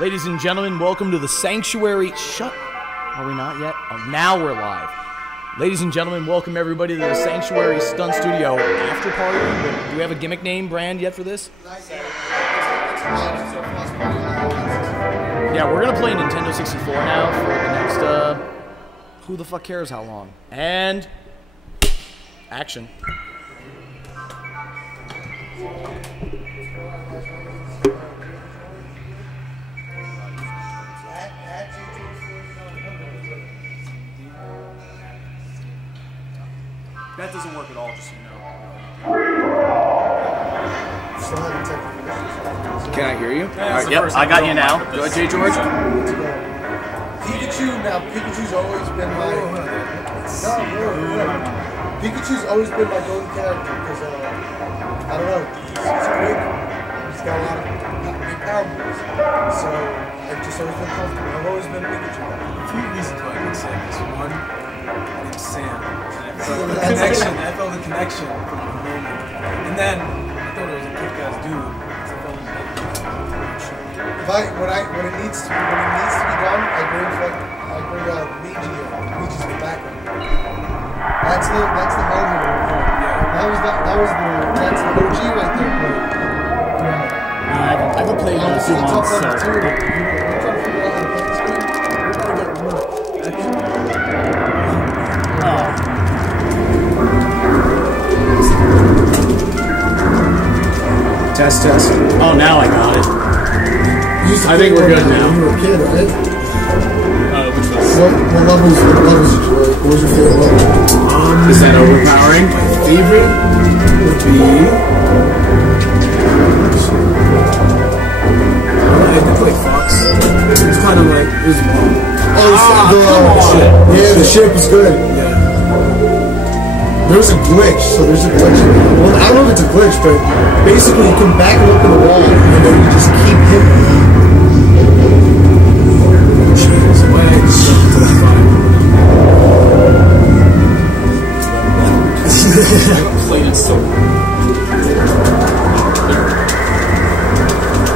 Ladies and gentlemen, welcome to the Sanctuary. Are we not yet? Oh, now we're live. Ladies and gentlemen, welcome everybody to the Sanctuary Stunt Studio after party. Do we have a gimmick name brand yet for this? Yeah, we're gonna play Nintendo 64 now for the next, who the fuck cares how long? And action. That doesn't work at all, just so you know. Can I hear you? Yeah, Alright, yep, I got you now. Go ahead, J. George. Pikachu's always been my... Pikachu's always been my go-to character because, I don't know, he's quick, he's got a lot of big power moves, so I've just always been comfortable. I've always been Pikachu. A few reasons why I picked Sam is one, named Sam. I felt the connection from the moment. And then I thought it was a kick-ass dude. When it needs to be done, I bring Luigi in. Luigi's in the background. That's the hard one. Yeah. That's the OG right there. I haven't played in a few months, so... We're trying to figure out how to play this game. We're trying to get remote. Test. Oh, now I got it. I think we're good now. When you were a kid, right? Which was... What levels did you play? What was your favorite level? Is that overpowering? Favorite would be... I did play Fox. It's kind of like... It was long. Yeah, the ship was good. Yeah. There was a glitch, so there's a glitch. Well, I don't know if it's a glitch, but basically you can back it up in the wall, and then you just keep hitting. So why did I just jump to the fire? Played it so.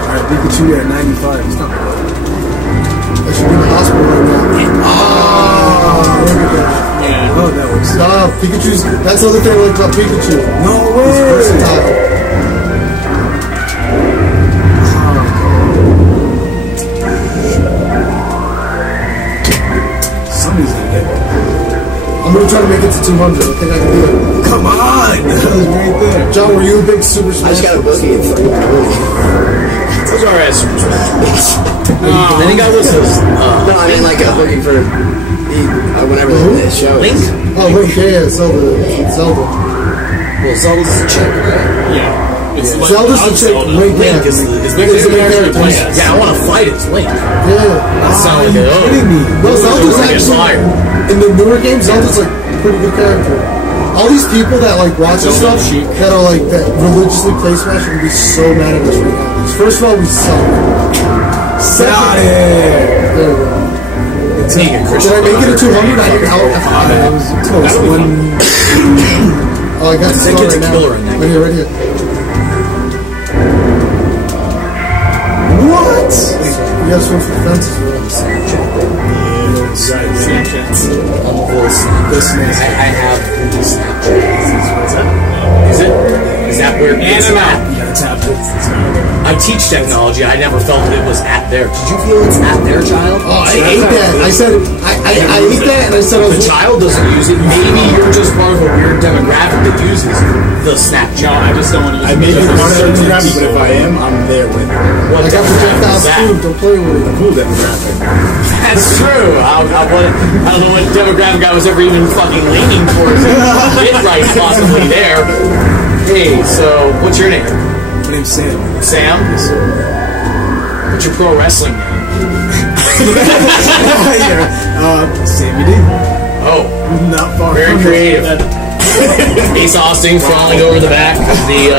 Alright, Pikachu at 95. It's not bad. I should be in the hospital right now. Look at that. Yeah. Oh, that works. Nah, Pikachu's... That's the other thing I like about Pikachu. No way! He's versatile. Somebody's gonna get it. I'm gonna try to make it to 200. I think I can do it. Come on! That was right there. John, were you a big Super Smash? I just got a boogie in front of me. Those are as Super Smash. Then he got this. No, I mean like a boogie for whenever they show. Link? Oh, Link, yeah, Zelda. Well, Zelda's the chick, right? Yeah. It's like, Zelda's the chick. Link Link is my favorite character to play as. Yeah, I want to fight as Link. Yeah. That sounds like kidding me. No, Zelda's actually... In the newer games, Zelda's like a pretty good character. All these people that like watch this stuff, that are like, that religiously play Smash, are gonna be so mad at us right now. First of all, we suck. Got it! There we go. Did I make it to 200? I didn't know. That was close. Oh, I got the star right now. Right here. What? You gotta swim for the fences. I have Snapchat. What's that? Is it? Is that where it's at? Yeah, it's happening. I teach technology. I never felt that it was at there. Did you feel it's at there, child? Oh, I ate that. I said, I ate that, and I said, the child doesn't use it. Maybe you're just part of a weird demographic that uses the Snapchat. No, I just don't want to use it. I may be part of the demographic, but if I am, I'm there with it. What I got projectile food. Don't play with it. Cool demographic. That's true. I don't know what demographic I was ever even fucking leaning towards. It right possibly there. Hey, so what's your name? My name's Sam. Sam? What's your pro wrestling name? Sammy D. Oh, Not far. very from creative. that. Ace Austin crawling over the back of the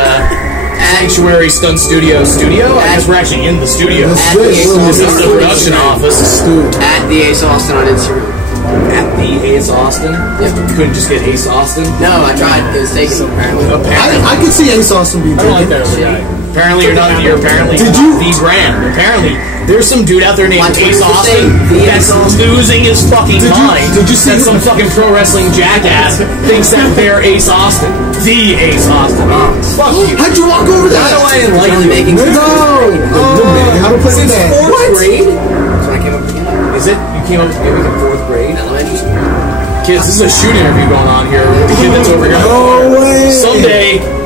Sanctuary Stunt Studio. I guess we're actually in the studio. This is the production office. At the Ace Austin on Instagram. At the Ace Austin? Yep. You couldn't just get Ace Austin? No, I tried. It was taken apparently. I could see Ace Austin being I don't like taken. that other guy. Apparently you're not. You're apparently Did not you- the brand. Apparently there's some dude out there named Watch what Ace you're Austin saying. that's losing his fucking mind. did you see that some fucking pro wrestling jackass thinks that they're Ace Austin, the Ace Austin? Fuck you. How'd you walk over How do that? I didn't like Only you? making No! How to play Since that? fourth grade? That's when I came up with the Is it? You came up with gimmick in fourth grade? elementary school. Kids, this is a shoot interview going on here. The kid that's over here. No way!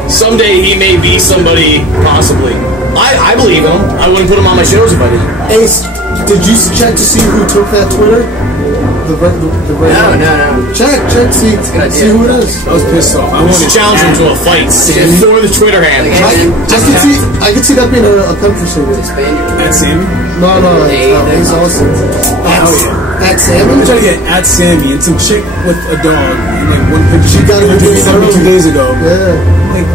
Someday he may be somebody, possibly. I believe him. I wouldn't put him on my shows if I didn't. Ace, did you check to see who took that Twitter? The No. Check, see good idea. who it is. I was pissed off. I I wanted should challenge him to a fight for the Twitter handle. I can see that being a country singer. Expand your at Sammy. No, Ace Austin. At Sammy? I'm trying to get at Sammy and some chick with a dog and like one picture. She got it picture with sent me her. 2 days ago. Yeah. Like,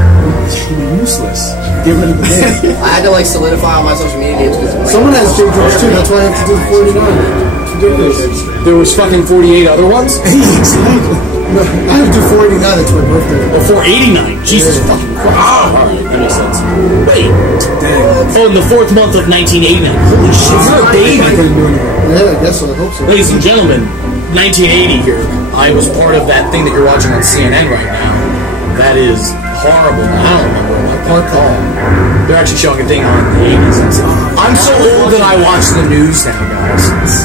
you're useless. Get rid of the name. I had to like solidify all my social media names because Someone has J. George too, that's why I have to do the 49. There was fucking 48 other ones? Exactly. No, I have to do 489, that's my birthday. Or 489. Jesus fucking Christ. Alright, that makes sense. Wait. Dang. Oh, in the 4th month of 1989. Holy shit, you're a I baby. couldn't do anything. Yeah, I guess so, I hope so. Ladies and gentlemen, 1980 here. I was part of that thing that you're watching on CNN right now. That is horrible. I don't remember what that called. They're actually showing a thing on the 80s. I'm so old that I watch the news now, guys.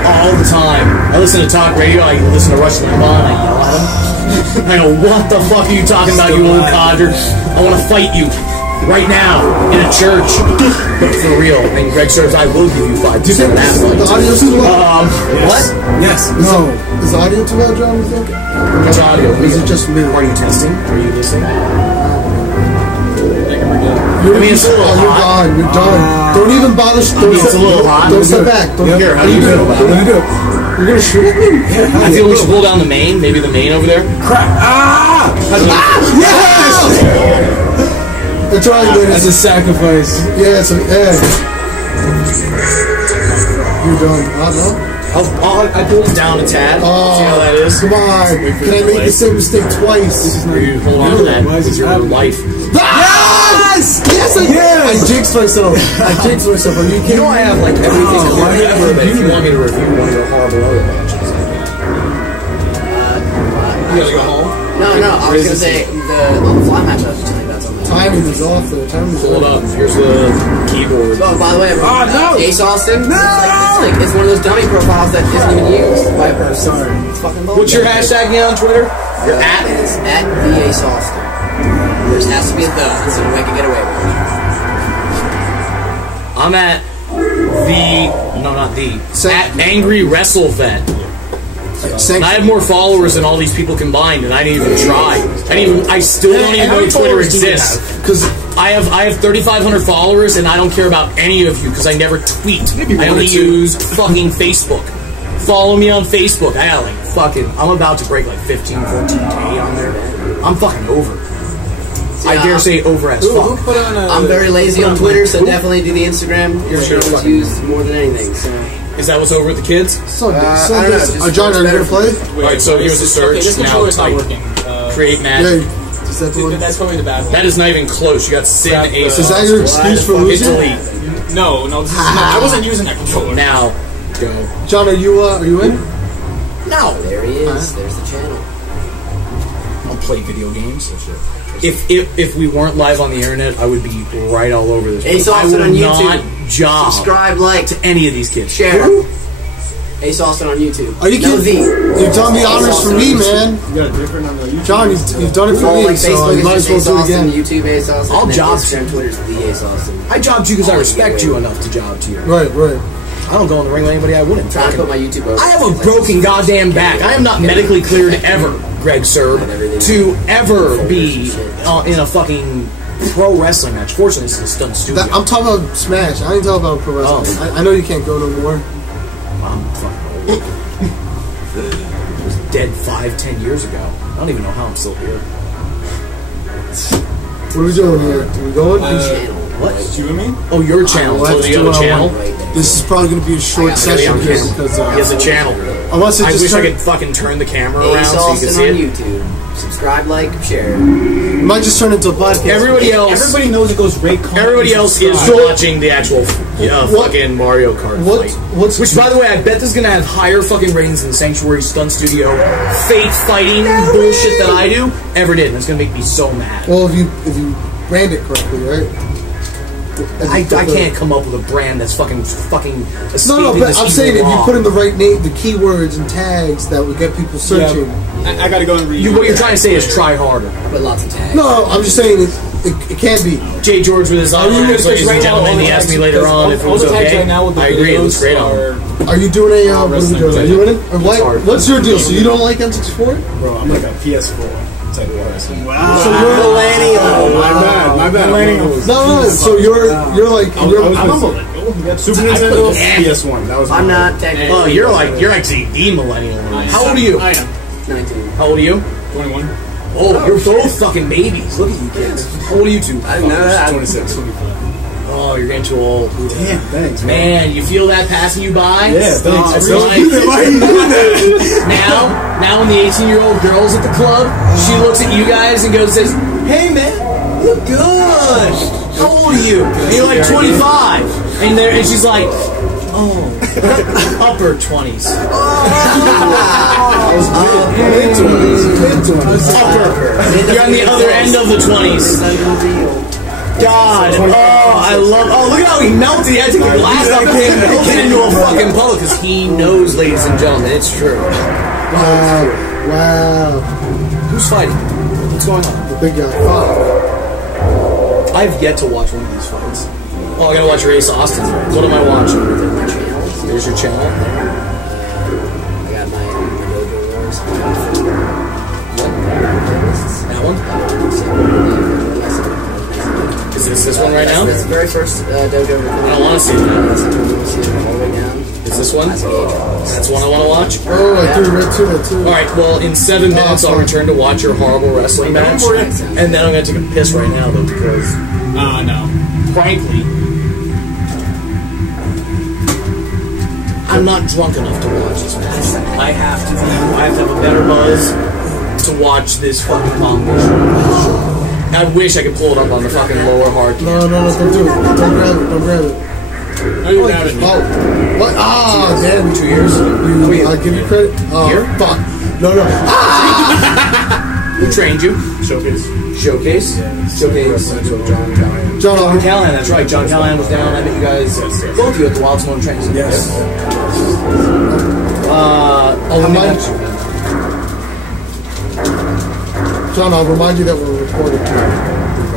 All the time. I listen to talk radio, I listen to Rush Limbaugh, and I yell at him. I go, what the fuck are you talking about, you old codger? I want to fight you. Right now, in a church. But for real, and Greg serves, I will give you 5% of that The fight. audio too loud? What? Yes. No. Is the audio too loud, John, you think? Which audio? Is it just me? Are you testing? Are you listening? You're, I mean, it's a little you're hot. gone. You're done. Don't even bother. Don't it's a little hot. Don't step back. Don't Here, how do you feel about it? What do you do? You're gonna shoot at me? I feel we should pull down the main, maybe the main over there. Crap. Ah! Yes! That's right, That's a sacrifice. Yeah, so, yeah. You're done. No? I pulled it down a tad. Oh, See how that is? Come on. Can I make the same mistake twice? You hold on to that. Why is this It's your happening? life. Yes! Yes, I jinxed myself. I jinxed myself. Are you You kidding know I me? have like everything Oh, why covered did I ever, but if review you want me to review one of your horrible other matches. You gotta go home? No, I was gonna say on the fly match I was just telling you about something. Timing is off there. Timing is Hold off. up. Here's the keyboard. Oh, by the way, no! Ace Austin. No! It's one of those dummy profiles that isn't even used by a person. Sorry. It's fucking bullshit. What's your hashtag again on Twitter? Your at? It's at the Ace Austin. There has to be a the, so I can get away with it. I'm at at Angry Wrestle Vet. And I have more followers than all these people combined, and I didn't even try. I still don't even know Twitter exists. Because I have 3,500 followers, and I don't care about any of you because I never tweet. I only use fucking Facebook. Follow me on Facebook. I got like I'm about to break like 15, 14K on there. I'm fucking over. I dare say over as Who fuck. put on a... I'm very lazy on Twitter, so definitely do the Instagram. Your show is used more than anything. So Is that what's over with the kids? So, I don't know, just John, are you gonna play? Alright, so here's the search. Okay, this Now controller's not type. working. Create match. Yeah. Is that the one? That's probably the bad one. That is not even close. You got Sin Grab the- Ace. Is that your excuse for It's losing? elite. No, this is not. I wasn't using that controller. Now, go. John, are you in? No. there he is. There's the channel. I'll play video games. If we weren't live on the internet, I would be right all over this. Ace I Austin would on not YouTube. job Subscribe, like, to any of these kids. share. Ace Austin on YouTube. Are you No kidding? V. You've done the honors for me, man. You got a different on the YouTube. John, you've done it for Oh, me, like so Facebook you is might as just well Ace do it Austin, again. YouTube Ace Austin. I'll and then job Instagram, Twitter's the Ace Austin. I jobbed you because I respect you enough to job to you. Right. I don't go in the ring with anybody I wouldn't. Trying to put my YouTube over. I have a broken goddamn back. I am not medically cleared ever, Greg Serb, to ever be in a fucking pro wrestling match. Fortunately, this is a stunt studio. I'm talking about Smash. I ain't talking about pro wrestling. Oh. I know you can't go no more. I'm fucking old. I was dead 5-10 years ago. I don't even know how I'm still here. What are we doing here? Are we going? What? You and me? Oh, your channel. Well, So let's you do have a what I channel? want. This is probably going to be a short Yeah, session I'm here kidding. because He has a channel. unless it I just wish I turn- could fucking turn the camera around Ace so you can Austin see on it. YouTube. Subscribe, like, share. It might just turn into a podcast. Everybody knows it goes great. Everybody else is watching the actual fucking Mario Kart fight. Which, by the way, I bet this is gonna have higher fucking ratings than the Sanctuary Stunt Studio fake fighting bullshit that I do ever did. And it's gonna make me so mad. Well, if you brand it correctly, right? I can't come up with a brand that's fucking No, but I'm saying if you put in the right name, the keywords and tags that would get people searching. I gotta go and read. What you're trying to say is try harder. But lots of tags. No, I'm just saying it can't be. Jay George with his ladies and gentlemen, he asked me later on if it was okay. I agree, it was great on. Are you doing a, what are we doing? Are you winning? What's your deal? So you don't like N64? Bro, I'm like a PS4 type of person. Wow. So you're millennial. My bad. No, so you're like, I'm a millennial. Super Nintendo, PS1. That was. I'm not technically. Oh, you're like the millennial. How old are you? I am 19. How old are you? 21. Oh, you're both fucking babies. Look at you kids. How old are you two? I know that. 26, 25. Oh, you're getting too old. Damn, thanks, man. You feel that passing you by? Yeah, thanks. Now, when the 18-year-old girl's at the club, she looks at you guys and goes, says, "Hey, man, you look good. How old are you?" And you're like 25, and she's like, "Oh, upper 20s." You're on the other end of the 20s. God, I love. Oh, look how he melted. He had to take the glass off and melted into a fucking puddle because he knows, ladies and gentlemen, it's true. Wow. Who's fighting? What's going on? The big guy. I've yet to watch one of these fights. Oh, I gotta watch your Ace Austin fights. What am I watching? There's your channel. I got my Dojo Wars. That one? Is this one right now? It's the very first Dojo recording. I don't want to see that. All the way down. Is this one? That's one I want to watch? Oh, I threw right to that too. Alright, well, in 7 minutes I'll return to watch your horrible wrestling match. And then I'm going to take a piss right now, though, because... no. Frankly... I'm not drunk enough to watch this match. I have to have a better buzz to watch this fucking competition. I wish I could pull it up on the fucking lower hard. No, don't do it. Don't grab it. No, you grabbed it. Oh, what? Ah, damn. 2 years. I'll give you credit. Here? Fuck. No. Who trained you? Showcase. Showcase? Showcase. John Callahan, that's right. John Callahan was down. I met you guys, both of you at the Wild Swan Training Center. Yes. John, I'll remind you that we're recording.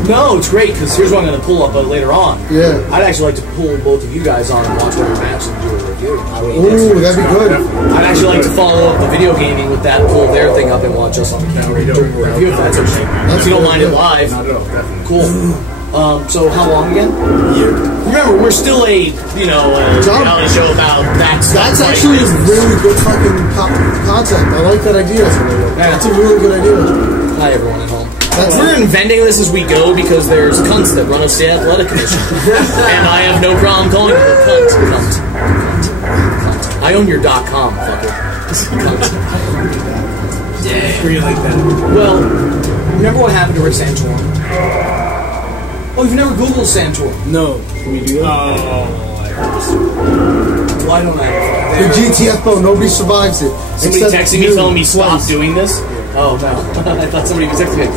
No, it's great, because here's what I'm going to pull up later on. Yeah. I'd actually like to pull both of you guys on and watch one of your matches and do a review. Ooh, that'd be good. I'd actually like to follow up the video gaming with that, pull their thing up and watch us on the camera during a review, if that's okay. If you don't mind it live. Not at all, definitely. Cool. So how long again? Remember, we're still a reality show about that stuff. That's actually a really good fucking concept. I like that idea. That's a really good idea. Hi, everyone at home. We're inventing this as we go because there's cunts that run a state athletic commission. And I have no problem calling it a cunt. I own your .com, fucker. Yeah. Really like that. Well, remember what happened to Rick Santorum? Oh, you've never Googled Santorum? No. Can we do that? Oh, I heard. Why don't I? The GTFO, nobody survives it. Somebody texting me telling me stop doing this? Oh, no. I thought somebody was texting me.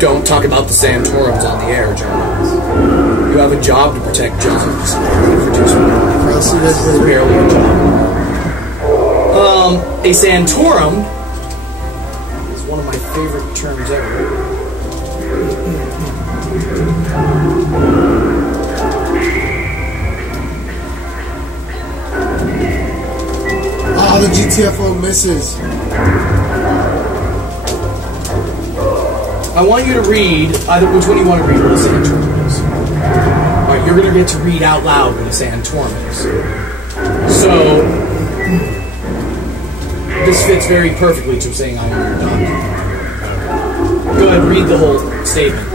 Don't talk about the Santorums on the air, John. You have a job to protect John. Barely a job. A Santorum is one of my favorite terms ever. Ah, the GTFO misses. I want you to read either which one you want to read or the Santorum is. Alright, you're going to get to read out loud when the Santorum is. So, this fits very perfectly to saying I own your dog. Go ahead, read the whole statement.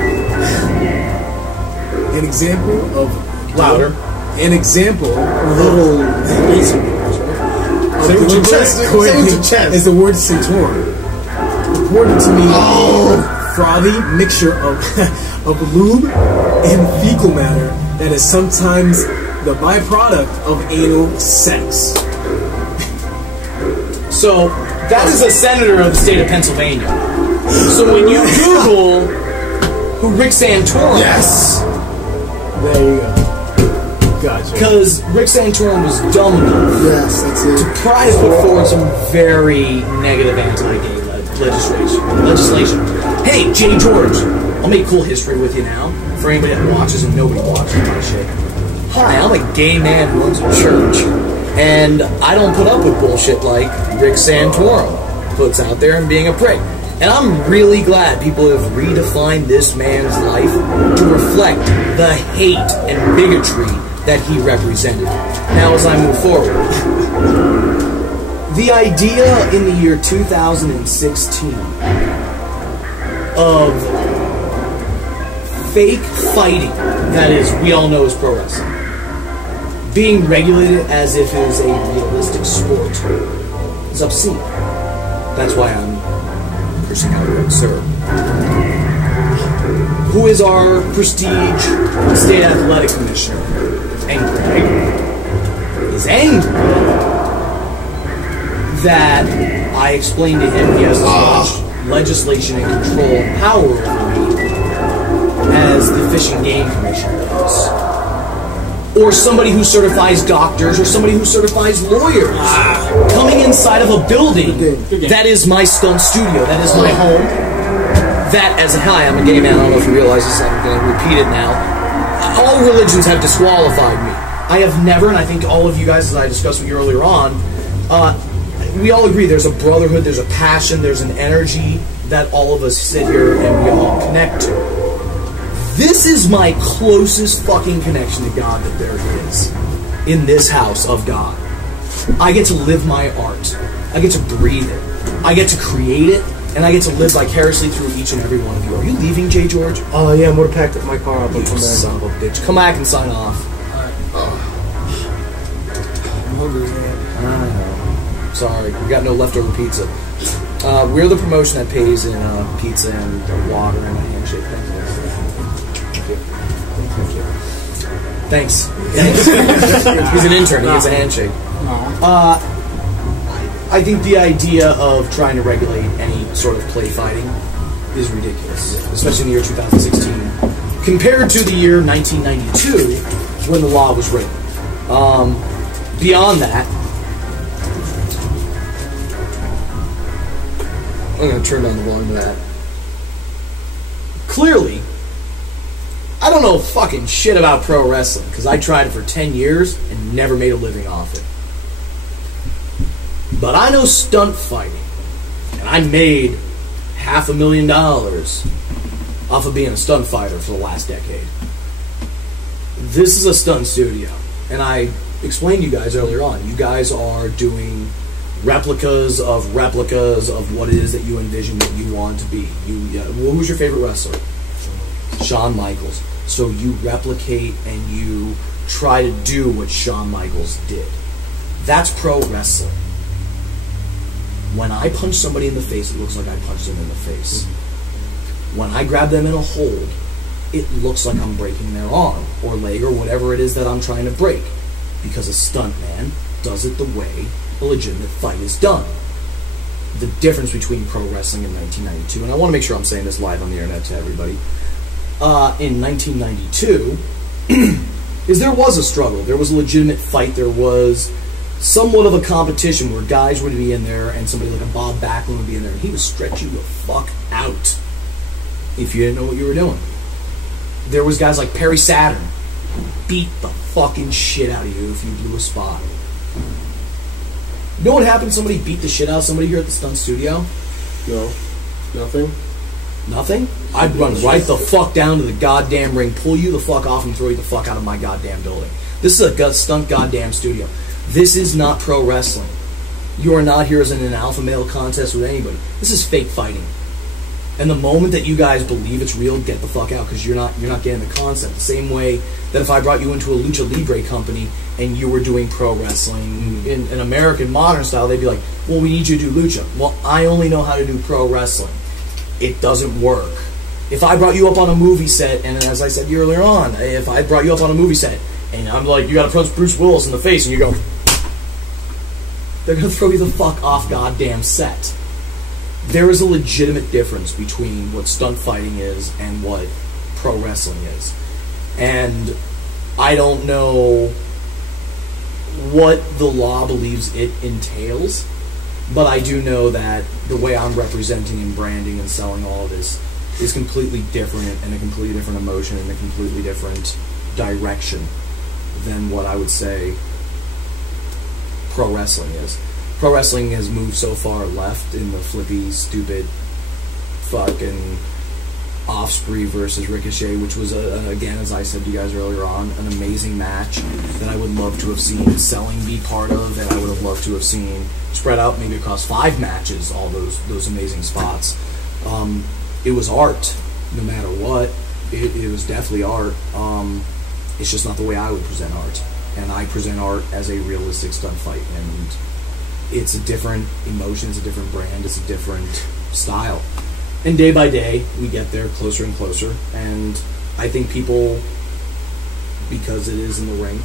An example of... Louder. An example of little basic words, right? Say with your chest. Say with your chest. Is the word Santorum. reported to me a frothy mixture of of lube and fecal matter that is sometimes the byproduct of anal sex. So, that is a senator of the state of Pennsylvania. So when you Google who Rick Santorum Yes. There you go. Gotcha. because Rick Santorum was dumb enough Yes, that's it. to try to put forward some very negative anti-gay legislation. Hey, Jay George, I'll make cool history with you now. For anybody that watches and nobody watches my shit. Hi, I'm a gay man who runs a church. And I don't put up with bullshit like Rick Santorum puts out there and being a prick. And I'm really glad people have redefined this man's life to reflect the hate and bigotry that he represented. Now as I move forward, the idea in the year 2016 of fake fighting, that is, we all know is pro wrestling, being regulated as if it is a realistic sport is obscene. That's why I'm pushing out Red Sir, who is our prestige state athletic commissioner, and Greg is angry that I explained to him he has as much legislation and control and power over me as the Fish and Game Commissioner does. Or somebody who certifies doctors, or somebody who certifies lawyers. Coming inside of a building that is my stunt studio, that is my home. That, as a hi, I'm a gay man, I don't know if you realize this, I'm going to repeat it now. All religions have disqualified me. I have never, and I think all of you guys, as I discussed with you earlier on, we all agree there's a brotherhood, there's a passion, there's an energy that all of us sit here and we all connect to. This is my closest fucking connection to God that there is in this house of God. I get to live my art. I get to breathe it. I get to create it, and I get to live vicariously through each and every one of you. Are you leaving, Jay George? Oh yeah, I'm gonna pack up my car up and You come back. son of a bitch. Come back and sign off. I'm hungry, man. I know. Sorry, we got no leftover pizza. We're the promotion that pays in pizza and water and a handshake. Thanks. He's an intern. He gets a handshake. I think the idea of trying to regulate any sort of play fighting is ridiculous, especially in the year 2016, compared to the year 1992 when the law was written. Beyond that, I'm going to turn down the volume of that. Clearly, I don't know fucking shit about pro wrestling because I tried it for 10 years and never made a living off it. But I know stunt fighting, and I made $500,000 off of being a stunt fighter for the last decade. This is a stunt studio, and I explained to you guys earlier on, you guys are doing replicas of what it is that you envision that you want to be. Who's your favorite wrestler? Shawn Michaels. So you replicate and you try to do what Shawn Michaels did. That's pro wrestling. When I punch somebody in the face, it looks like I punched them in the face. When I grab them in a hold, it looks like I'm breaking their arm or leg or whatever it is that I'm trying to break. Because a stuntman does it the way a legitimate fight is done. The difference between pro wrestling in 1992, and I want to make sure I'm saying this live on the internet to everybody, in 1992, is there was a struggle. There was a legitimate fight. There was somewhat of a competition where guys would be in there and somebody like a Bob Backlund would be in there and he would stretch you the fuck out if you didn't know what you were doing. There was guys like Perry Saturn beat the fucking shit out of you if you blew a spot. You know what happened? Somebody beat the shit out of somebody here at the stunt studio? No, nothing. Nothing? I'd run right the fuck down to the goddamn ring, pull you the fuck off, and throw you the fuck out of my goddamn building. This is a stunt goddamn studio. This is not pro wrestling. You are not here as in an alpha male contest with anybody. This is fake fighting. And the moment that you guys believe it's real, get the fuck out, because you're not getting the concept. The same way that if I brought you into a lucha libre company and you were doing pro wrestling in an American modern style, they'd be like, well, we need you to do lucha. Well, I only know how to do pro wrestling. It doesn't work. If I brought you up on a movie set, and as I said earlier on, if I brought you up on a movie set and I'm like, you gotta punch Bruce Willis in the face, and you go, they're gonna throw you the fuck off goddamn set. There is a legitimate difference between what stunt fighting is and what pro wrestling is. And I don't know what the law believes it entails, but I do know that the way I'm representing and branding and selling all of this is completely different, and a completely different emotion and a completely different direction than what I would say pro wrestling is. Pro wrestling has moved so far left in the flippy, stupid, fucking Osprey versus Ricochet, which was, again, as I said to you guys earlier on, an amazing match that I would love to have seen selling be part of, and I would have loved to have seen spread out maybe across 5 matches, all those amazing spots. It was art, no matter what. It was definitely art. It's just not the way I would present art. And I present art as a realistic stunt fight, and it's a different emotion, it's a different brand, it's a different style. And day by day, we get there closer and closer. And I think people, because it is in the ring,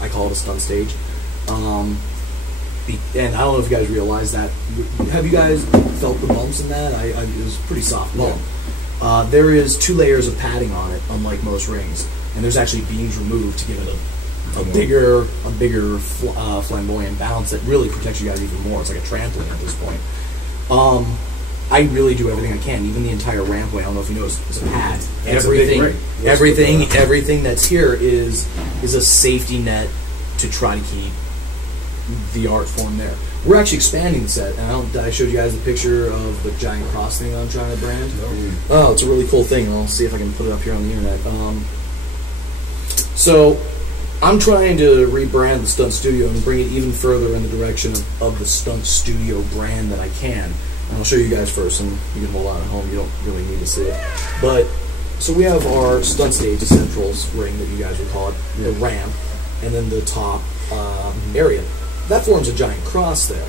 I call it a stunt stage. And I don't know if you guys realize that. Have you guys felt the bumps in that? It was a pretty soft bump. Yeah. There is 2 layers of padding on it, unlike most rings. And there's actually beams removed to give it a bigger flamboyant bounce that really protects you guys even more. It's like a trampoline at this point. I really do everything I can. Even the entire rampway, I don't know if you noticed, is a pad. Everything that's here is a safety net to try to keep the art form there. We're actually expanding the set, and I showed you guys the picture of the giant cross thing that I'm trying to brand. Oh, it's a really cool thing. I'll see if I can put it up here on the internet. So I'm trying to rebrand the Stunt Studio and bring it even further in the direction of the Stunt Studio brand that I can. And I'll show you guys first, and you can hold on at home. You don't really need to see it. But, so we have our Stunt Stage Centrals ring that you guys would call it, the ramp, and then the top area. That forms a giant cross there.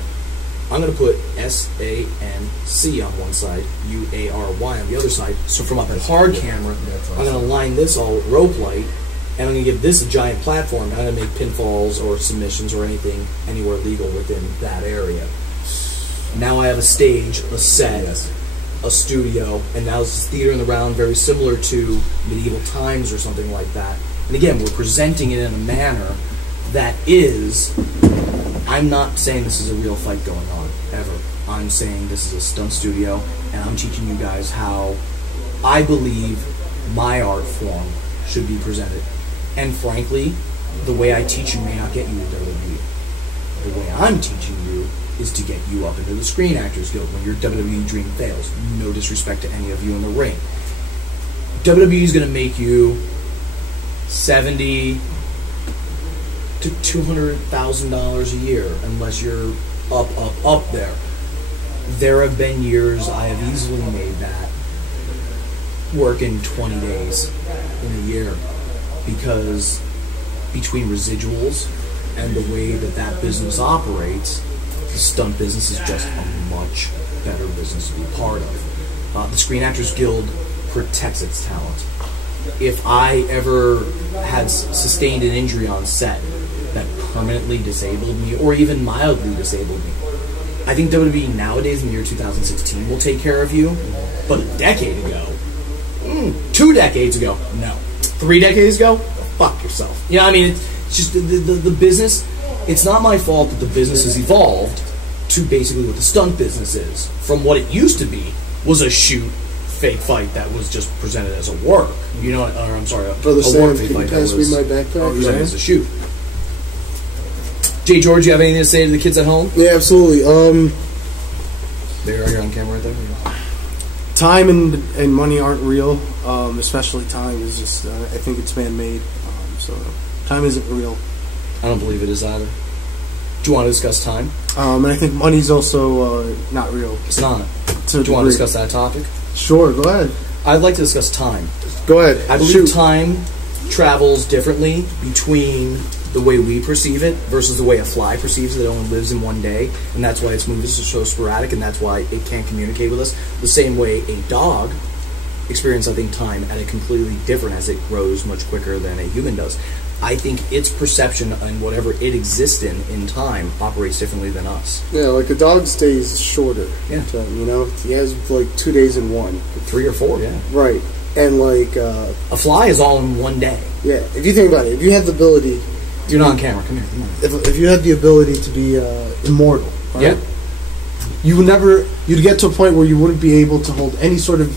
I'm going to put S-A-N-C on one side, U-A-R-Y on the other side. So from up at hard camera, I'm going to line this all with rope light, and I'm going to give this a giant platform. I'm going to make pinfalls or submissions or anything anywhere legal within that area. Now I have a stage, a set, a studio, and now this is theater in the round, very similar to medieval times or something like that. And again, we're presenting it in a manner that is, I'm not saying this is a real fight going on, ever. I'm saying this is a stunt studio, and I'm teaching you guys how I believe my art form should be presented. And frankly, the way I teach you may not get you to WWE. The way I'm teaching you is to get you up into the Screen Actors Guild when your WWE dream fails. No disrespect to any of you in the ring. WWE is going to make you $70,000 to $200,000 a year unless you're up there. There have been years I have easily made that working 20 days in a year, because between residuals and the way that business operates, the stunt business is just a much better business to be part of. The Screen Actors Guild protects its talent. If I ever had sustained an injury on set that permanently disabled me, or even mildly disabled me, I think WWE nowadays in the year 2016 will take care of you. But a decade ago, 2 decades ago, no. 3 decades ago, fuck yourself. You know, I mean, it's just the business. It's not my fault that the business has evolved to basically what the stunt business is. From what it used to be was a shoot fake fight that was just presented as a work. You know, or I'm sorry, a work fake fight that was presented as a shoot. Jay George, you have anything to say to the kids at home? Yeah, absolutely. There, you're on camera right there. Time and money aren't real. Especially time is just, I think it's man-made. So time isn't real. I don't believe it is either. Do you want to discuss time? And I think money's also not real. It's not. Do you want to discuss that topic? Sure, go ahead. I'd like to discuss time. Go ahead. I believe time travels differently between the way we perceive it versus the way a fly perceives it. It only lives in one day, and that's why its movements are so sporadic, and that's why it can't communicate with us. The same way a dog experiences, I think, time at a completely different as it grows much quicker than a human does. I think its perception and whatever it exists in time operates differently than us. Yeah, like a dog stays shorter. Yeah. You know, he has like 2 days in one. 3 or 4, yeah. Right. And like... a fly is all in one day. Yeah, if you think about it, if you had the ability... You're not on camera, come here, come on. If you had the ability to be immortal, right? Yeah. You would never... You'd get to a point where you wouldn't be able to hold any sort of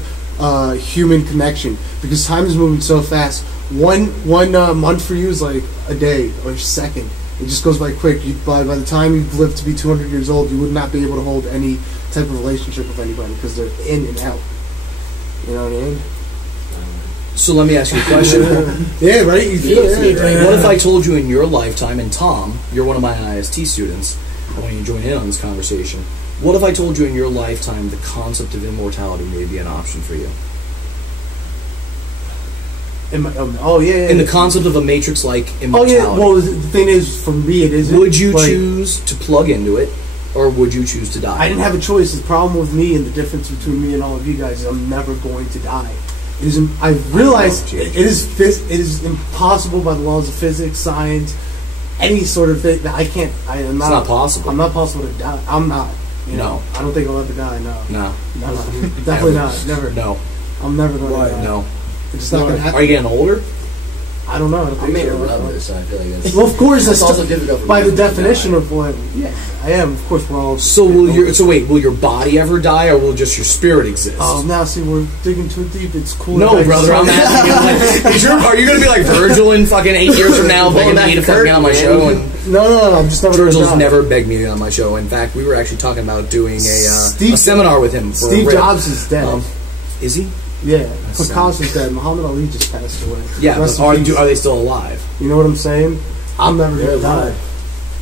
human connection because time is moving so fast. One month for you is like a day or a second. It just goes by quick. By the time you've lived to be 200 years old, you would not be able to hold any type of relationship with anybody because they're in and out. You know what I mean? So let me ask you a question. Yeah, right? You feel it. Yeah. What if I told you in your lifetime, and Tom, you're one of my IST students, I want you to join in on this conversation. What if I told you in your lifetime the concept of immortality may be an option for you? In the concept of a Matrix-like immortality. Oh yeah, well the thing is, for me it isn't. Would you choose to plug into it, or would you choose to die? I didn't have a choice. The problem with me and the difference between me and all of you guys is I'm never going to die. I've realized it is impossible by the laws of physics, science, any sort of thing that I can't. It's not possible. I'm not possible to die. I'm not. You know, I don't think I'll ever die. No, definitely not. Never. No, I'm never going to die. No, it's not going to happen. Are you getting older? I don't know. I made a brother, so I feel like it's... Well, of course, that's also difficult for by me the definition of what... Yeah, I am. Of course, we're all... So will your body ever die, or will just your spirit exist? Oh, now see, we're digging too deep. It's cool. No, brother, I'm asking you, are you going to be like Virgil in fucking 8 years from now, begging me to fucking get on my show? And no, I'm just never... Virgil's never begged me to get on my show. In fact, we were actually talking about doing a seminar with him. For Steve Jobs is dead. Is he? Yeah, Picasso's dead. Muhammad Ali just passed away. Yeah, but are they still alive? You know what I'm saying? I'm never going to die.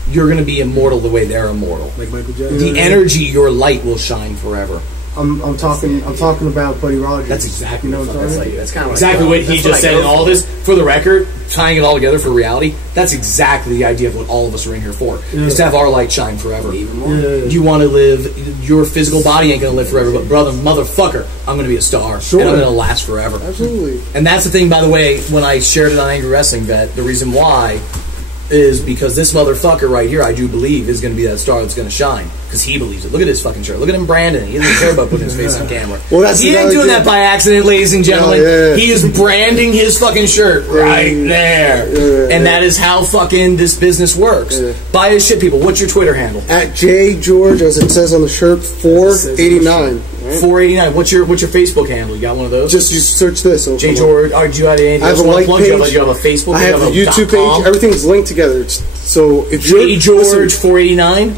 You're going to be immortal the way they're immortal. Like Michael Jackson. The energy, your light will shine forever. I'm talking about Buddy Rogers. That's exactly what I'm saying. That's kind of exactly what he just said in all this. For the record, tying it all together for reality, that's exactly the idea of what all of us are in here for, is to have our light shine forever. Even more. You want to live, your physical body ain't going to live forever, but brother, motherfucker, I'm going to be a star, and I'm going to last forever. Absolutely. And that's the thing, by the way, when I shared it on Angry Wrestling Vet, the reason why is because this motherfucker right here, I do believe, is going to be that star that's going to shine. Because he believes it. Look at his fucking shirt. Look at him, Brandon. He doesn't care about putting his face on camera. Well, he ain't doing that by accident, ladies and gentlemen. Yeah. He is branding his fucking shirt right there. And that is how fucking this business works. Buy his shit, people. What's your Twitter handle? At JGeorge, as it says on the shirt, 489. 489. What's your Facebook handle? You got one of those? Just you search this. J George. Do you have anything? I have a like page. You have a Facebook. I have a YouTube page. Everything's linked together. So if you're George 489.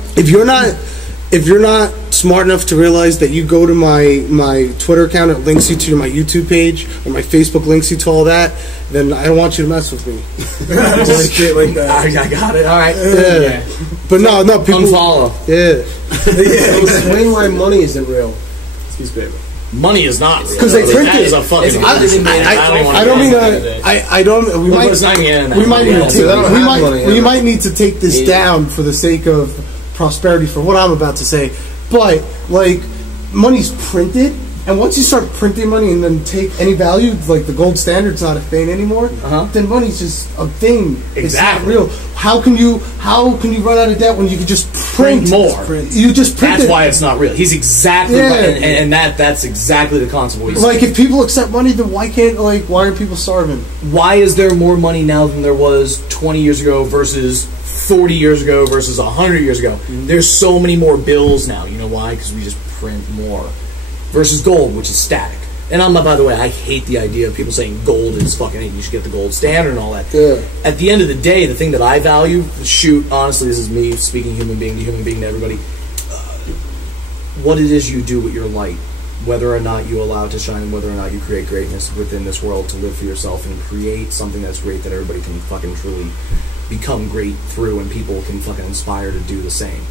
If you're not smart enough to realize that you go to my Twitter account, it links you to my YouTube page, or my Facebook links you to all that, then I don't want you to mess with me. Just straight like that. I got it. All right. Yeah. But no, people unfollow. Yeah. Explain why money isn't real. Excuse me. Money is not real. Because they print it. Is a fucking I don't mean I don't. We might need to take this down for the sake of prosperity for what I'm about to say, but like money's printed, and once you start printing money and then take any value, like the gold standard's not a thing anymore, then money's just a thing. Exactly. It's not real. How can you run out of debt when you can just print more? You just print. That's why it's not real. He's exactly right, and that's exactly the concept. Like if people accept money, then why are people starving? Why is there more money now than there was 20 years ago versus 40 years ago versus 100 years ago? There's so many more bills now. You know why? Because we just print more. Versus gold, which is static. And by the way, I hate the idea of people saying gold is fucking, you should get the gold standard and all that. Yeah. At the end of the day, the thing that I value, honestly, this is me speaking human being to everybody, what it is you do with your light, whether or not you allow it to shine, and whether or not you create greatness within this world to live for yourself and create something that's great that everybody can fucking truly become great through, and people can fucking inspire to do the same.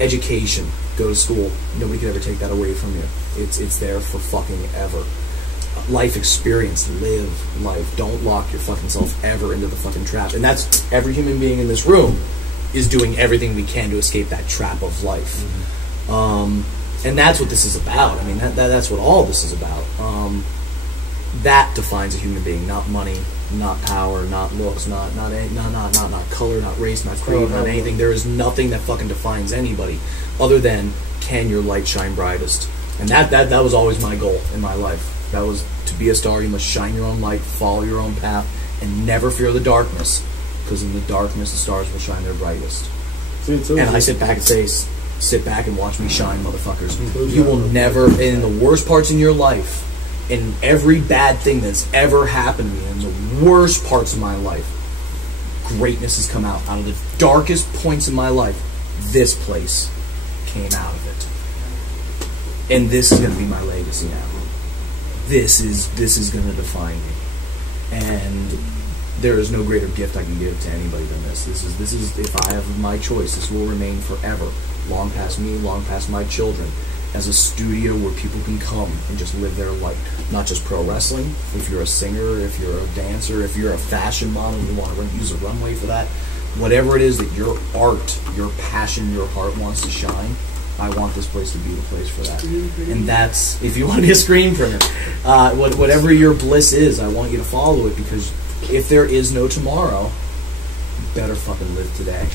Education. go to school. Nobody could ever take that away from you. It's there for fucking ever. Life experience, live life. Don't lock your fucking self ever into the fucking trap. And that's every human being in this room is doing everything we can to escape that trap of life. And that's what this is about. I mean, that's what all this is about. That defines a human being, not money, not power, not looks, not color, not race, not creed, not anything. There is nothing that fucking defines anybody other than, can your light shine brightest? And that was always my goal in my life. That was, to be a star, you must shine your own light, follow your own path, and never fear the darkness, because in the darkness the stars will shine their brightest. And I sit back and say, sit back and watch me shine, motherfuckers. You will never, in the worst parts in your life, in every bad thing that's ever happened to me, in the worst parts of my life, greatness has come out. Out of the darkest points in my life, this place came out of it. And this is going to be my legacy now. This is going to define me. And there is no greater gift I can give to anybody than this. This is if I have my choice, this will remain forever. Long past me, long past my children. As a studio where people can come and just live their life. Not just pro wrestling. If you're a singer, if you're a dancer, if you're a fashion model, you want to use a runway for that. Whatever it is that your art, your passion, your heart wants to shine, I want this place to be the place for that. And that's, if you want to be a screen printer, whatever your bliss is, I want you to follow it, because if there is no tomorrow, you better fucking live today.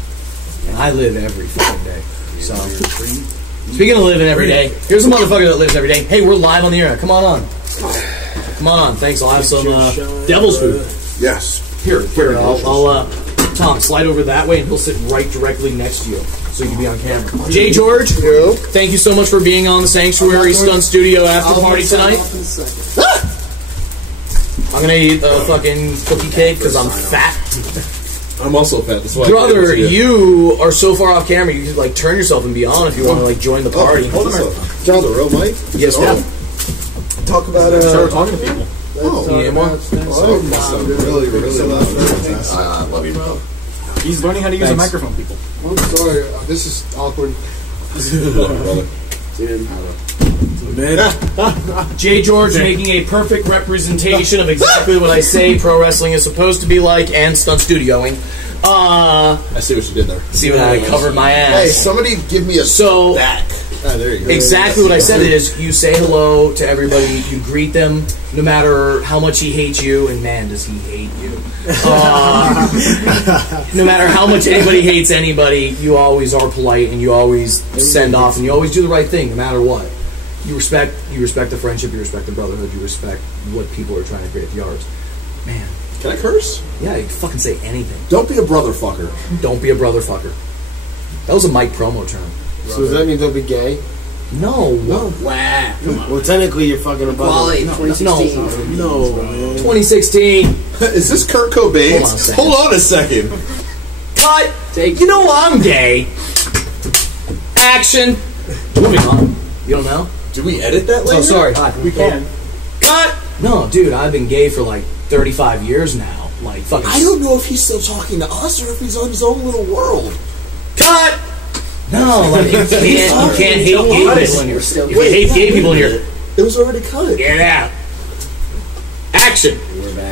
And I live every fucking day. So, speaking of living every day, here's a motherfucker that lives every day. Hey, we're live on the air. Come on. Come on. Thanks. I'll have some devil's food. Yes. Here. I'll Tom, slide over that way, and he'll sit right directly next to you, so you can be on camera. Jay George, thank you so much for being on the Sanctuary Stunt Studio after party tonight. I'm gonna eat a fucking cookie cake because I'm fat. I'm also fat. That's why. Brother, you are so far off camera. You could like turn yourself and be on if you want to like join the party. John's a real mic. Yes, ma'am. Talk about start talking to people. You need more? Really loud. I love you, bro. He's learning how to use a microphone, people. I'm sorry, this is awkward. Jay George making a perfect representation of exactly what I say pro wrestling is supposed to be like, and stunt studioing. I see what you did there. See what I covered my ass. Hey, somebody give me a stack. There you go. Exactly what I said is, you say hello to everybody, you greet them, no matter how much he hates you, and man, does he hate you. No matter how much anybody hates anybody, you always are polite, and you always send off, and you always do the right thing, no matter what. You respect the friendship, you respect the brotherhood, you respect what people are trying to create at the yards. Man. Can I curse? Yeah, you can fucking say anything. Don't be a brother fucker. Don't be a brother fucker. That was a Mike promo term. So does that mean don't be gay? No. Wow. Well, technically you're fucking a brother. 2016. No, man. 2016. Is this Kurt Cobain? Hold on a second. Cut. You know I'm gay. Action. Moving on. You don't know? Do we edit that later? Oh, sorry. Hi. We can. Cut. No, dude, I've been gay for like 35 years now. Like fucking. I don't know if he's still talking to us or if he's on his own little world. Cut. No, like you can't hate gay people in here. If you hate gay people in here, it was already cut. Get it out. Action.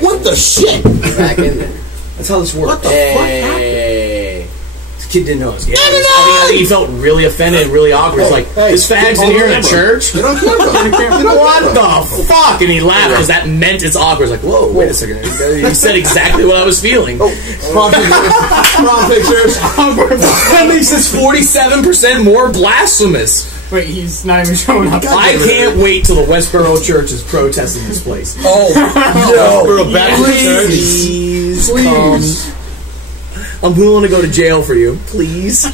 What the shit? We're back in there. That's how this works. What the fuck happened? This kid didn't know it was gay. I think he felt really offended and really awkward. He's like, this fag's in here in a church? You don't care What the fuck? And he laughed because that meant it's awkward. He's like, whoa, wait a second. He said exactly what I was feeling. Wrong pictures. That makes this 47% more blasphemous. Wait, he's not even showing up. I can't wait till the Westboro Church is protesting this place. Oh, no. Please. I'm willing to go to jail for you. Please.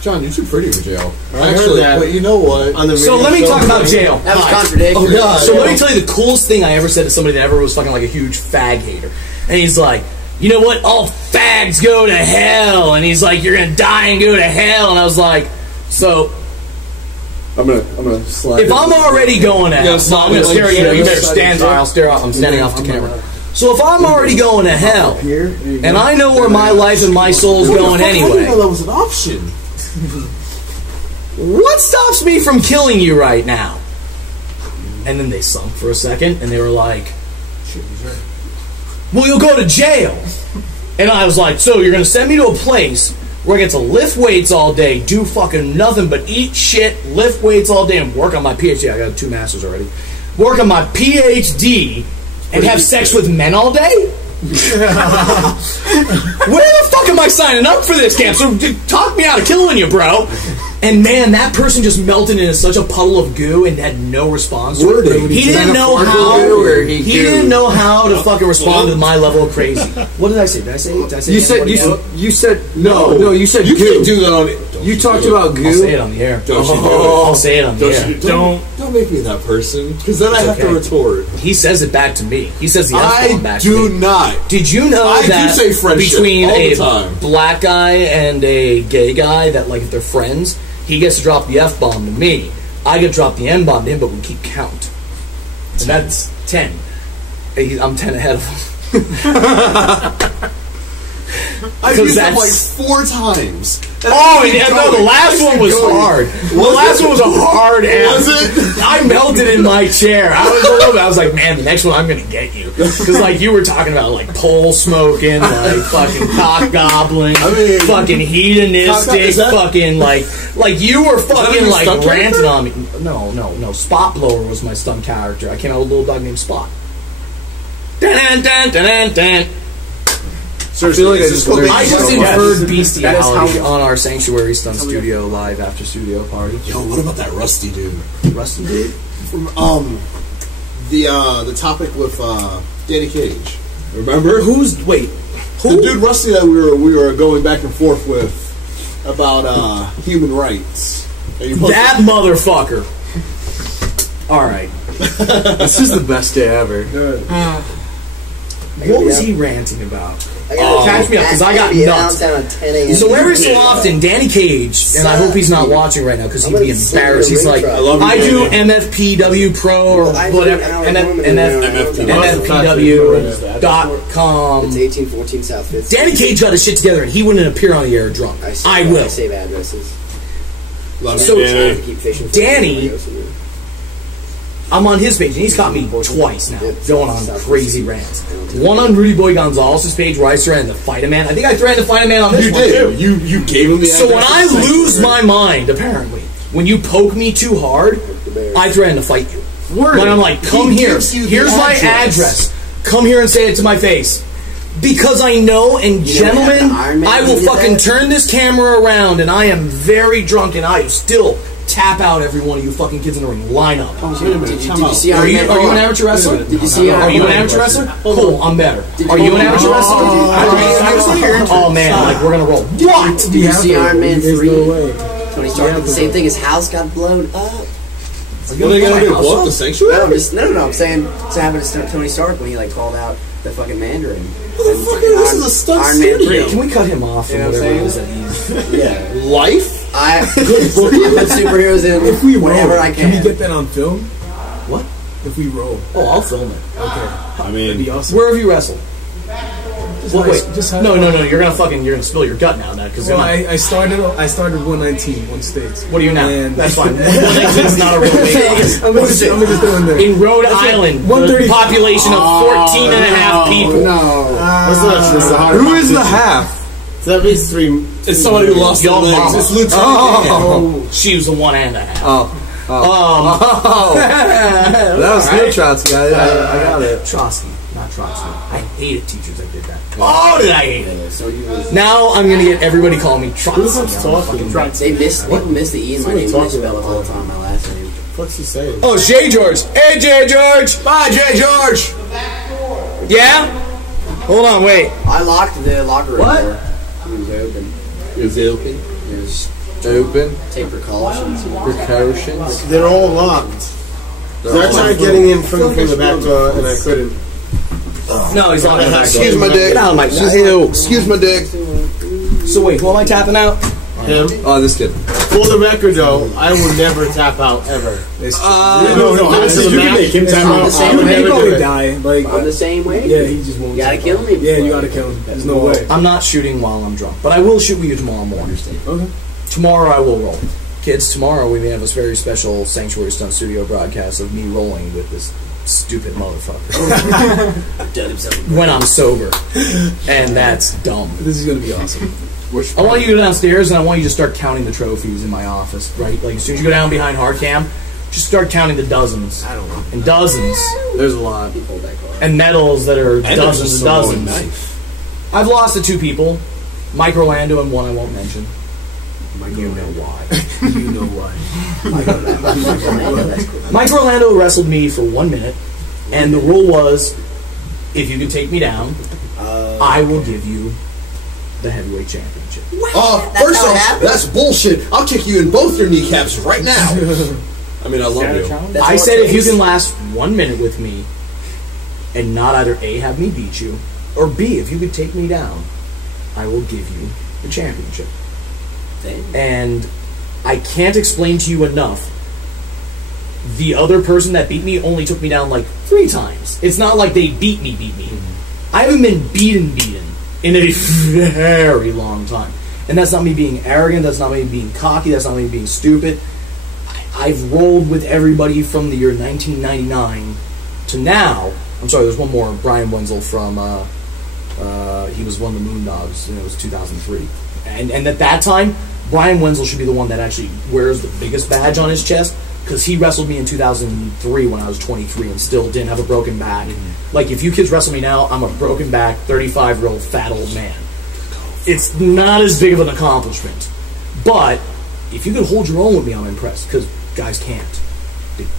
John, you're too pretty for jail. I heard that. But you know what? So let me talk about jail. That was contradictory. Oh, God. So let me tell you the coolest thing I ever said to somebody that ever was fucking like a huge fag hater. And he's like, you know what? All fags go to hell. And he's like, you're going to die and go to hell. And I was like, so... I'm gonna slide. If I'm already going to hell... No, I'm going to stare at you. You better stand. I'll stare off. I'm standing off the camera. So if I'm already going to hell, and I know where my life and my soul is going anyway... I didn't know that was an option. what stops me from killing you right now? And then they sunk for a second, and they were like, well, you'll go to jail. And I was like, so you're going to send me to a place where I get to lift weights all day, do fucking nothing but eat shit, lift weights all day, and work on my PhD. I got 2 masters already. Work on my PhD and have sex with men all day? Where the fuck am I signing up for this camp? So talk me out of killing you, bro. And man, that person just melted into such a puddle of goo and had no response to it. He didn't know how. He didn't know how to fucking respond to my level of crazy. What did I say? Did I say? You said no. You said you can't do that on it. You talked about goo. I'll say it on the air. I'll say it on the air. Don't make me that person, because then I have to retort. He says it back to me. He says the F-bomb back to me. I do not. Did you know that do say friendship between all the a time. black guy and a gay guy, that like if they're friends, he gets to drop the F-bomb to me, I get to drop the N-bomb to him, but we keep count. And that's 10. I'm 10 ahead of him. I've used it like 4 times. Oh, and no, the last one was hard. The last one was a hard ass. Was it? I melted in my chair. I was like, man, the next one I'm gonna get you, because like you were talking about like pole smoking, like fucking cock gobbling, fucking hedonistic, fucking like you were fucking like ranting on me. No. Spot Blower was my stunt character. I came out with a little dog named Spot. Dun dun dun dun dun. I feel like I just inferred bestiality on our Sanctuary Stunt Studio live after studio party. Yo, what about that Rusty dude? Rusty dude? From the topic with Danny Cage. Remember? Who? The dude Rusty that we were going back and forth with about human rights. That motherfucker. All right. This is the best day ever. What was he ranting about? Catch me up, because I got nuts. So every so often, Danny Cage, and I hope he's not watching right now because he'd be embarrassed. He's like, I do MFPW Pro or whatever, MFPW.com. It's 1814 South 5th. Danny Cage got his shit together, and he wouldn't appear on the air drunk. I will. I save addresses. So Danny, I'm on his page, and he's caught me twice now, going on crazy rants. One on Rudy Boy Gonzalez's page, where I threatened to fight a man. I think I threatened to fight a man on this one, too. You gave him the So when I lose my mind, apparently, when you poke me too hard, I threaten to fight you. When I'm like, come here, here's my address. Come here and say it to my face. Because I know, and gentlemen, I will fucking turn this camera around, and I am very drunk, and I still tap out every one of you fucking kids in the ring. Line up. Did you see Are you an amateur wrestler? Did you see Are you an amateur wrestler? Cool, I'm better. Are you an amateur wrestler? Oh man, like we're gonna roll. What? Did you see Iron Man 3? Tony Stark did the same thing. His house got blown up. What are they gonna do? Blow up the sanctuary? No, I'm saying it's happened to Tony Stark when he like called out the fucking Mandarin. Motherfucker, this is a stunt Iron Man 3. Can we cut him off from whatever it is that he's... Yeah. Life? I put superheroes in If we roll, whenever I can we can. get that on film? What? If we roll. Oh, I'll film it. Okay. I mean, That'd be awesome. Where have you wrestled? Well, wait. No. You're gonna spill your gut now, because Well, I started 119, one states. what are you now? And That's fine. It's not a real weight. I'm just doing that. In Rhode Island, the population of 14 and a half people. who is the half? So that means 3. It's somebody who lost their Your legs. mama. It's Lieutenant. She was a 1 and a half. That was good, Trotsky. I got it. Trotsky, not Trotsky. I hated teachers that did that. Oh, did I hate it? Now I'm gonna get everybody calling me Trotsky. They missed the E in my name. They spell it all the time. My last name. What's he saying? Oh, it's J. George. Hey, J. George. Bye, J. George. Yeah? Hold on, wait. I locked the locker room door. It was open. It was open. It was Open. take precautions. Precautions. They're all locked. So I tried getting in from the back door and I couldn't. No, he's not. Excuse my dick. Get out of my Excuse my dick. So wait, who am I tapping out? Him. Oh, this kid. For the record, though, I will never tap out ever. No, You can make him tap out. same I would way. He'll never do probably it. die. Like, I'm the same way. yeah, he just won't. You gotta kill me. Yeah, you gotta kill him. There's no way. I'm not shooting while I'm drunk, but I will shoot with you tomorrow morning. Okay. Tomorrow I will roll. kids, tomorrow we may have a very special Sanctuary Stunt Studio broadcast of me rolling with this stupid motherfucker. When I'm sober. And that's dumb. This is going to be awesome. I want you to go downstairs and I want you to start counting the trophies in my office, right? Like as soon as you go down behind hard cam, just start counting the dozens. I don't know. And dozens. There's a lot. And medals that are dozens and dozens. I've lost to 2 people. Mike Orlando and one I won't mention. You know why. You know why. Mike Orlando wrestled me for 1 minute, and the rule was, if you can take me down, I will give you the heavyweight championship. First off, that's bullshit. I'll kick you in both your kneecaps right now. I mean, I love you. I said if you can last 1 minute with me and not either A, have me beat you, or B, if you could take me down, I will give you the championship. And I can't explain to you enough, the other person that beat me only took me down like 3 times. It's not like they beat me. I haven't been beaten in a very long time. And that's not me being arrogant, that's not me being cocky, that's not me being stupid. I've rolled with everybody from the year 1999 to now. I'm sorry, there's one more. Brian Wenzel from, he was one of the Moondogs, and it was 2003. And at that time, Brian Wenzel should be the one that actually wears the biggest badge on his chest, because he wrestled me in 2003 when I was 23 and still didn't have a broken back. Like, if you kids wrestle me now, I'm a broken back, 35-year-old fat old man. It's not as big of an accomplishment. But if you can hold your own with me, I'm impressed, because guys can't.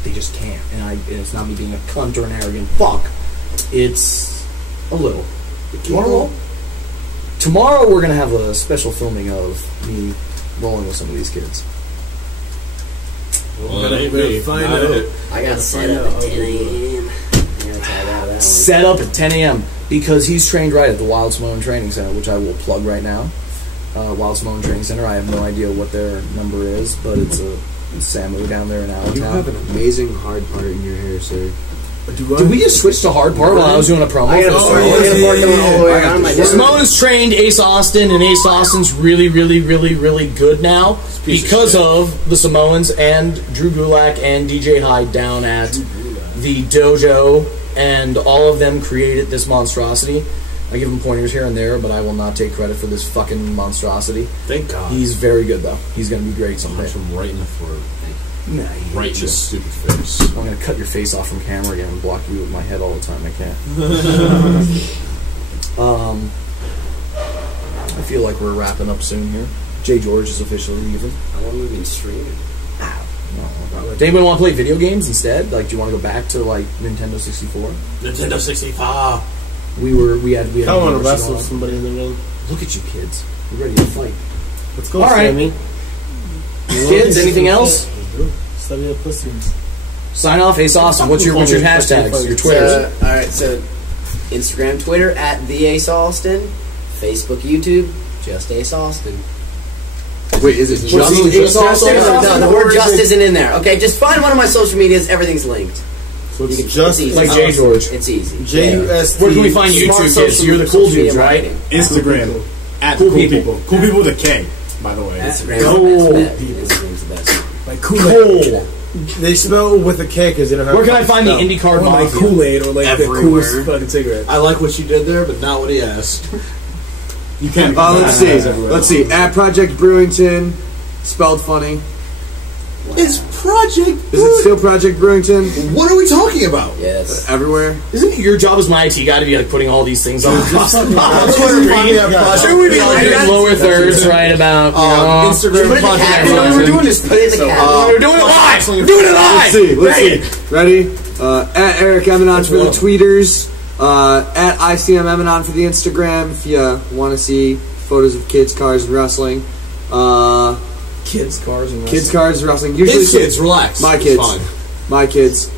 They just can't. And it's not me being a cunt or an arrogant fuck. It's a little. You want to roll? Tomorrow we're going to have a special filming of me rolling with some of these kids. Well, we'll find out. I got set up at 10 a.m. Set up at 10 a.m. because he's trained right at the Wild Samoan Training Center, which I will plug right now. Wild Samoan Training Center. I have no idea what their number is, but it's Samu down there in Allentown. You have an amazing hard part in your hair, sir. Did we just switch to hard part while I was doing a promo? Samoan's trained Ace Austin, and Ace Austin's really good now because of the Samoans and Drew Gulak and DJ Hyde down at the dojo, and all of them created this monstrosity. I give him pointers here and there, but I will not take credit for this fucking monstrosity. Thank God. He's very good, though. He's going to be great someday. Punch him right in the throat. Nah, right in his stupid face. I'm going to cut your face off from camera again and block you with my head all the time. I can't. I feel like we're wrapping up soon here. Jay George is officially leaving. I want to move in streaming. Do anybody want to play video games instead? Like, do you want to go back to like Nintendo 64? Nintendo 64. We had. I want to wrestle somebody in the ring. Look at you kids. You're ready to fight. Let's go, all right. Sammy. Kids, anything else? Study up pussies. Sign off, Ace Austin. What's your hashtags? Your Twitters? Alright, so Instagram, Twitter at the Ace Austin, Facebook, YouTube, just Ace Austin. Wait, is it just Ace Austin? No, the word just isn't in there. Okay, just find one of my social medias. Everything's linked. So it's just easy. Like Jay George. It's easy. J-U-S-T. Where can we find YouTube kids? You're the cool dudes, right? Instagram. At Cool people. Cool people with a K, by the way. Instagram's the best. Like Kool-Aid. They spell with a K because they don't have. Where can I find the IndyCar Or like Kool-Aid or like Everywhere. the coolest fucking cigarette. I like what you did there, but not what he asked. You can't. Let's see. At Project Brewington, spelled funny. It's Project. Is it still Project Brewington? What are we talking about? Yes. Everywhere. Isn't your job as my IT guy to be like putting all these things on across the That's what we're talking about. Should we be like in lower thirds, right about Instagram Put it in the Project cat. You know what we're doing? Just put it in the cat. We're doing it live. We're doing it live. Let's see. Ready? At Eric Eminon for the tweeters. At ICM Eminon for the Instagram. If you want to see photos of kids, cars, and wrestling. Kids, cars, and Kids, cars, wrestling. Usually His kids, relax. My It's kids. fine. My kids.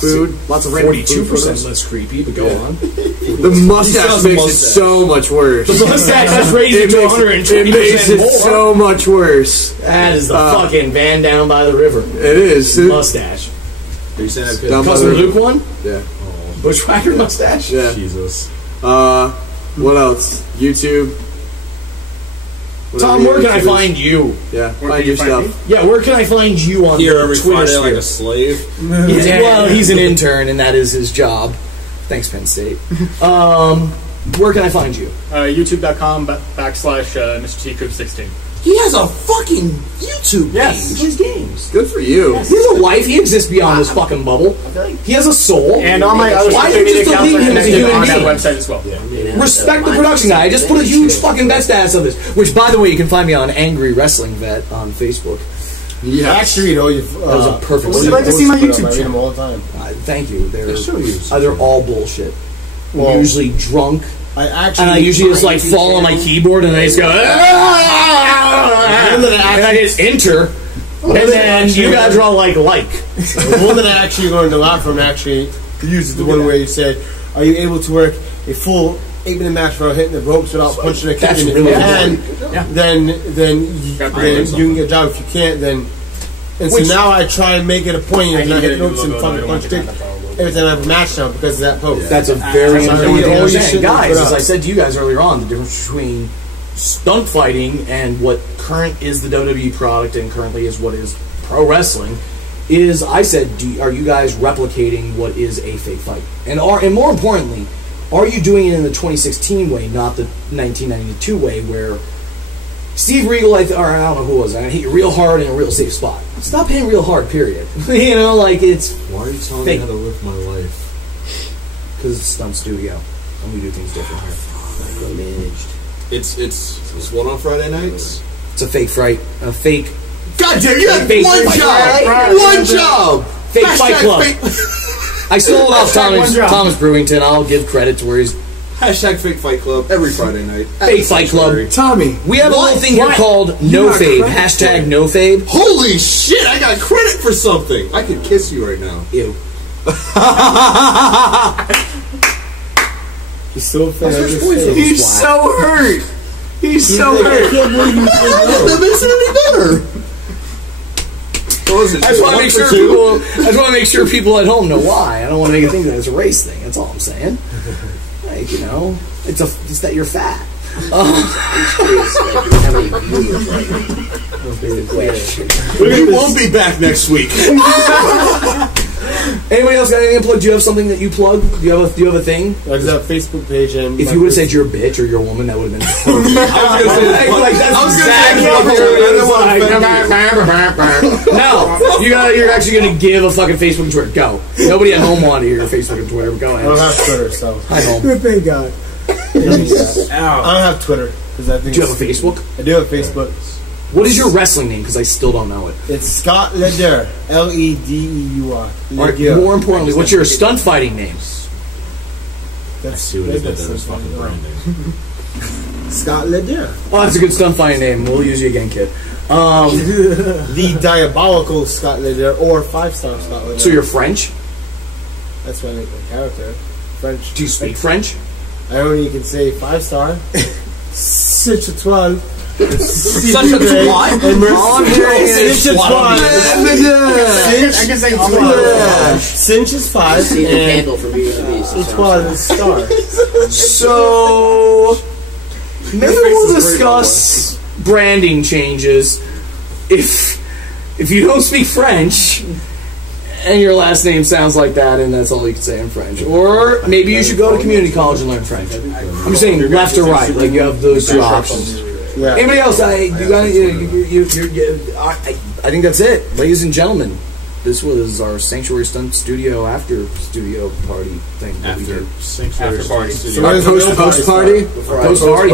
Food. Lots of random 42% photos. less creepy, but go on. The mustache makes it so much worse. The mustache has raised it to 120% It makes it more. so much worse. That is the fucking van down by the river. It is. Mustache. Are you saying that Down by Cousin the Luke one? Yeah. Bushwhacker mustache? Yeah. Jesus. What else? YouTube. Tom, where can I find you? Yeah, Where find can you your find stuff. Yeah, where can I find you on Here the every Twitter Friday like sphere? a slave. Well, he's an intern, and that is his job. Thanks, Penn State. Where can I find you? YouTube.com/Mr. T Coop 16. He has a fucking YouTube Yes. page. He plays games. Good for you. He has a life. He exists beyond this fucking bubble. He has a soul. And all my other Why social are you media just accounts are deleting him as a connected human on that being? website as well. Respect the production guy. I just put a huge fucking bet status of this. Which, by the way, you can find me on Angry Wrestling Vet on Facebook. Yeah. I actually read all your. That was a perfect. Would you like to see my YouTube I read them channel? all the time. Thank you. They're show you. they're all bullshit. I'm Well, usually drunk, I actually. and I usually just like fall on my keyboard, and I just go, and I hit enter, and then you guys are all like. The one that I actually learned a lot from actually is the one where you said, "Are you able to work a full 8-minute match without hitting the ropes, without punching a kick That's in the really hand? Yeah. Then you Got great can get a job. If you can't, then." And so Which- now I try and make it a point I of need not to get hitting a new ropes and logo, fucking though. I punch don't kick want that logo. every time I have a match now because of that post. That's a very That's important thing all to you understand. should Guys, put as up. I said to you guys earlier on, the difference between stunt fighting and what current is the WWE product and currently is what is pro wrestling is, I said, are you guys replicating what is a fake fight? And more importantly, are you doing it in the 2016 way, not the 1992 way where Steve Regal, or I don't know who it was, I hit you real hard in a real safe spot. Stop hitting real hard, period. You know, like it's Why are you telling fake. me how to live my life? Because it's a stunt studio and we do things different here. Managed. It's what on Friday nights? It's a fake fight, a fake God damn, you had Fake one fight. job! One job! fake fight club. Fake, I stole it off one job. Thomas Brewington. I'll give credit to where he's hashtag fake fight club every Friday night. fake fight club. Tommy, We have a little thing here called no got fade. credit Hashtag no fade. Holy shit, I got credit for something! I could kiss you right now. Ew. He's so fast. he's so hurt. He's so hurt. That makes it any better! What was it? I just want to one make for sure two? people. I just want to make sure people at home know why. I don't want to make it think that it's a race thing. That's all I'm saying. Like, you know, it's that you're fat. We won't be back next week. Anybody else got anything to plug? Do you have something that you plug? Do you have a thing? I just have a Facebook page and If you would have said you're a bitch or you're a woman, that would have been perfect. No, you're actually going to give a fucking Facebook and Twitter. Go. Nobody at home wanted to hear your Facebook and Twitter. Go I don't ahead. have Twitter, so Hi, home. Thank God. I don't have Twitter because I think Do you have a Facebook? I do have Facebook. What is your wrestling name? Because I still don't know it. It's Scott Leder, Ledeur. Or, more importantly, what's your stunt fighting name? That's See what he did there was fucking branding. Scott Leder, Oh, that's a good stunt fighting name. We'll use you again, kid. the diabolical Scott Leder, or 5-star Scott Leder. So you're French? That's my character. French. Do you speak French? I only can say 5-star. 6 étoiles. Such a twat. And Cinch I can say all my Cinch is 5 See the and candle for me. étoile is star. So maybe we'll discuss branding changes if you don't speak French and your last name sounds like that and that's all you can say in French. Or maybe you should go to community college and learn French. I'm just saying left or right, like you have those two options. Yeah. Anybody else? I think that's it, ladies and gentlemen. This was our Sanctuary Stunt Studio after studio party thing that we did. after party. Our post party. Post party.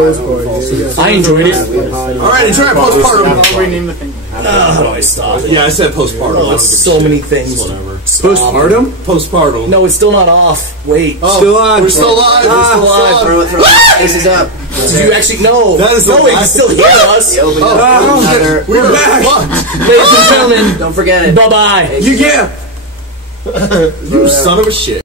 I enjoyed it. Alright, enjoy our postpartum. I'll rename the thing. How do I stop? Yeah, I said postpartum. I don't give a So shit. many things. Whatever. Postpartum? Postpartum. No, it's still not off. Wait. Still on. We're still alive. We're still alive. Throw faces up. Did you actually? No. That is the no, it can last- still hear us. The open another. We're back. Ladies and gentlemen, Don't forget it. bye bye. You get. You son of a shit.